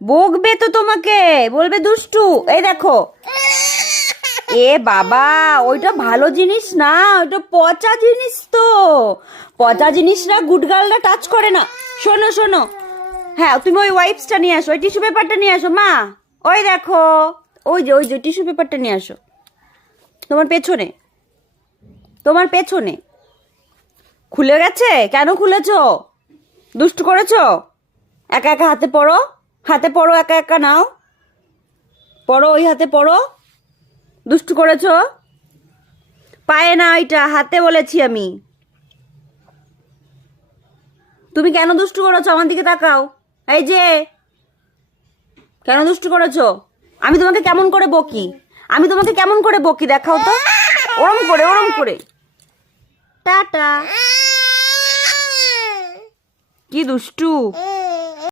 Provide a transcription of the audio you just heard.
বকবে তো তোমাকে, বলবে দুষ্টু। এই দেখো, এ বাবা, ওইটা ভালো জিনিস না, ওইটা পচা জিনিস তো। পচা জিনিসরা গুড গার্লরা টাচ করে না। শোনো শোনো, হ্যাঁ তুমি ওই ওয়াইপসটা নিয়ে আসো, ওই টিস্যু পেপারটা নিয়ে আসো মা। ওই দেখো, ওই যে টিস্যু পেপারটা নিয়ে আসো। তোমার পেছনে, তোমার পেছনে খুলে গেছে। কেন খুলেছো? দুষ্টু করেছো? একা একা হাতে পড়ো, হাতে পড়ো, একা একা নাও, পড়ো, ওই হাতে পড়ো। দুষ্টু করেছো? পায়ে না, ওইটা হাতে বলেছি আমি। তুমি কেন দুষ্টু করেছো? আমার দিকে তাকাও। এই যে, কেন দুষ্টু করেছো? আমি তোমাকে কেমন করে বকি? আমি তোমাকে কেমন করে বকি দেখাও তো। ওরম করে, ওরম করে। টাটা। কি দুষ্টু।